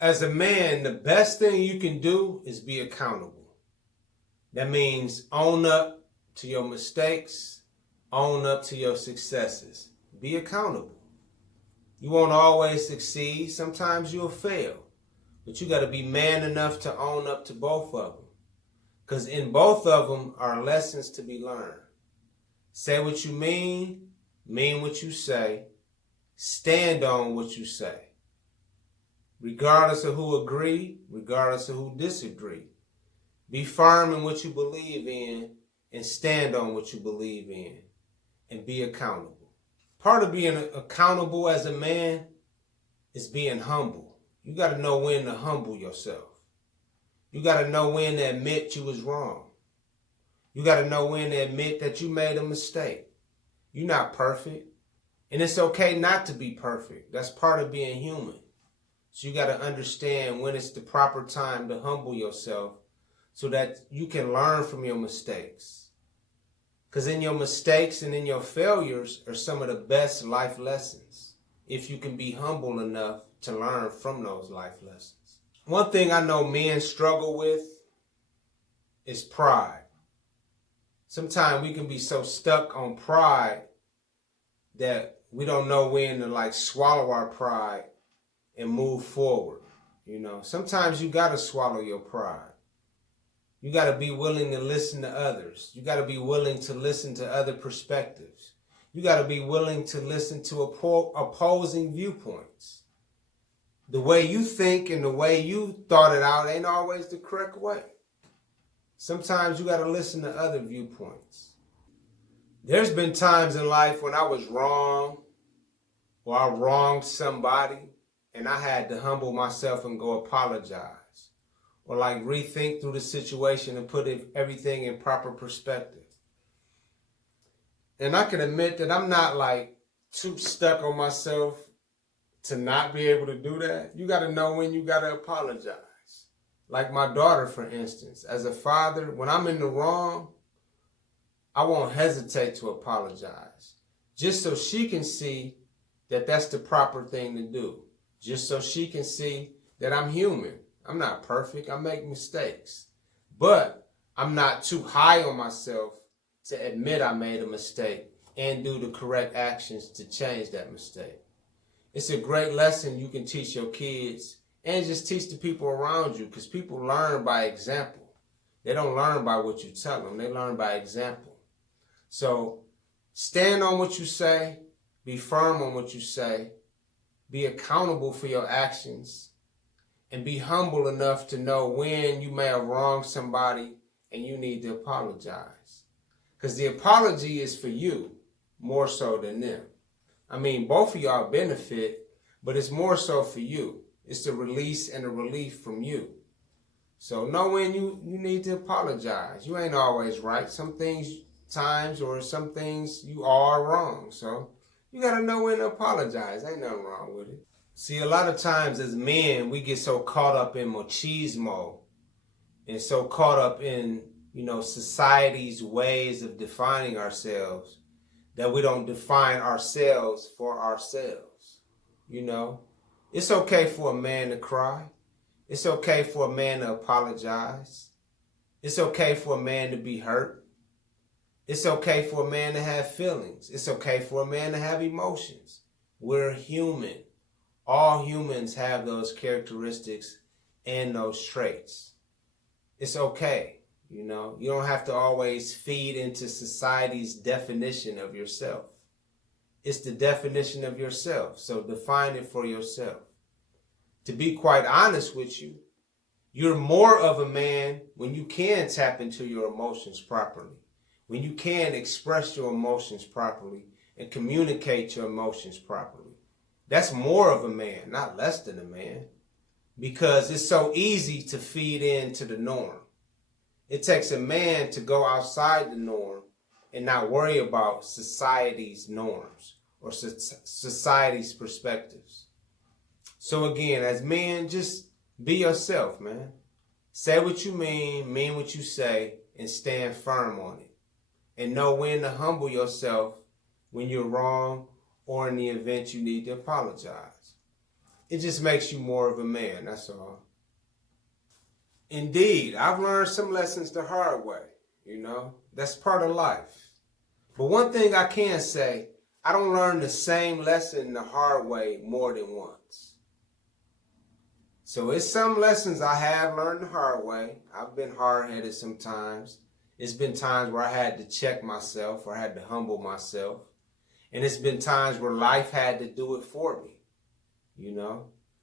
As a man, the best thing you can do is be accountable. That means own up to your mistakes, own up to your successes. Be accountable. You won't always succeed. Sometimes you'll fail. But you got to be man enough to own up to both of them. Because in both of them are lessons to be learned. Say what you mean what you say, stand on what you say. Regardless of who agree, regardless of who disagree. Be firm in what you believe in and stand on what you believe in. And be accountable. Part of being accountable as a man is being humble. You got to know when to humble yourself. You got to know when to admit you was wrong. You got to know when to admit that you made a mistake. You're not perfect. And it's okay not to be perfect. That's part of being human. So you got to understand when it's the proper time to humble yourself so that you can learn from your mistakes. Because in your mistakes and in your failures are some of the best life lessons, if you can be humble enough to learn from those life lessons. One thing I know men struggle with is pride. Sometimes we can be so stuck on pride that we don't know when to swallow our pride and move forward. Sometimes you got to swallow your pride. You got to be willing to listen to others. You got to be willing to listen to other perspectives. You got to be willing to listen to opposing viewpoints. The way you think and the way you thought it out ain't always the correct way. Sometimes you got to listen to other viewpoints. There's been times in life when I was wrong or I wronged somebody and I had to humble myself and go apologize. Or rethink through the situation and put everything in proper perspective. And I can admit that I'm not too stuck on myself to not be able to do that. You got to know when you got to apologize. Like my daughter, for instance. As a father, when I'm in the wrong, I won't hesitate to apologize. Just so she can see that that's the proper thing to do. Just so she can see that I'm human. I'm not perfect. I make mistakes. But I'm not too high on myself to admit I made a mistake and do the correct actions to change that mistake. It's a great lesson you can teach your kids and just teach the people around you, because people learn by example. They don't learn by what you tell them. They learn by example. So stand on what you say. Be firm on what you say. Be accountable for your actions. And be humble enough to know when you may have wronged somebody and you need to apologize. Because the apology is for you more so than them. I mean, both of y'all benefit, but it's more so for you. It's the release and the relief from you. So know when you need to apologize. You ain't always right. Some things you are wrong. So you got to know when to apologize. Ain't nothing wrong with it. See, a lot of times as men, we get so caught up in machismo and so caught up in, society's ways of defining ourselves that we don't define ourselves for ourselves. It's okay for a man to cry. It's okay for a man to apologize. It's okay for a man to be hurt. It's okay for a man to have feelings. It's okay for a man to have emotions. We're human. All humans have those characteristics and those traits. It's okay. You don't have to always feed into society's definition of yourself. It's the definition of yourself. So define it for yourself. To be quite honest with you, you're more of a man when you can tap into your emotions properly. When you can express your emotions properly and communicate your emotions properly. That's more of a man, not less than a man. Because it's so easy to feed into the norm. It takes a man to go outside the norm and not worry about society's norms or society's perspectives. So again, as men, just be yourself, man. Say what you mean what you say, and stand firm on it. And know when to humble yourself when you're wrong or in the event you need to apologize. It just makes you more of a man, that's all. Indeed, I've learned some lessons the hard way, That's part of life. But one thing I can say, I don't learn the same lesson the hard way more than once. So it's some lessons I have learned the hard way. I've been hard-headed sometimes. It's been times where I had to check myself or I had to humble myself. And it's been times where life had to do it for me,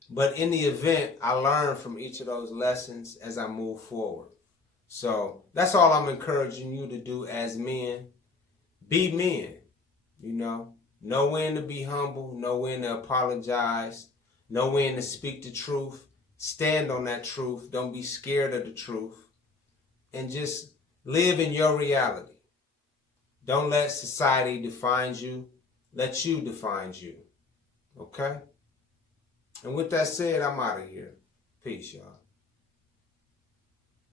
But in the event, I learned from each of those lessons as I move forward. So that's all I'm encouraging you to do as men. Be men, Know when to be humble, know when to apologize, know when to speak the truth. Stand on that truth. Don't be scared of the truth. And just live in your reality. Don't let society define you. Let you define you. Okay? And with that said, I'm out of here. Peace, y'all.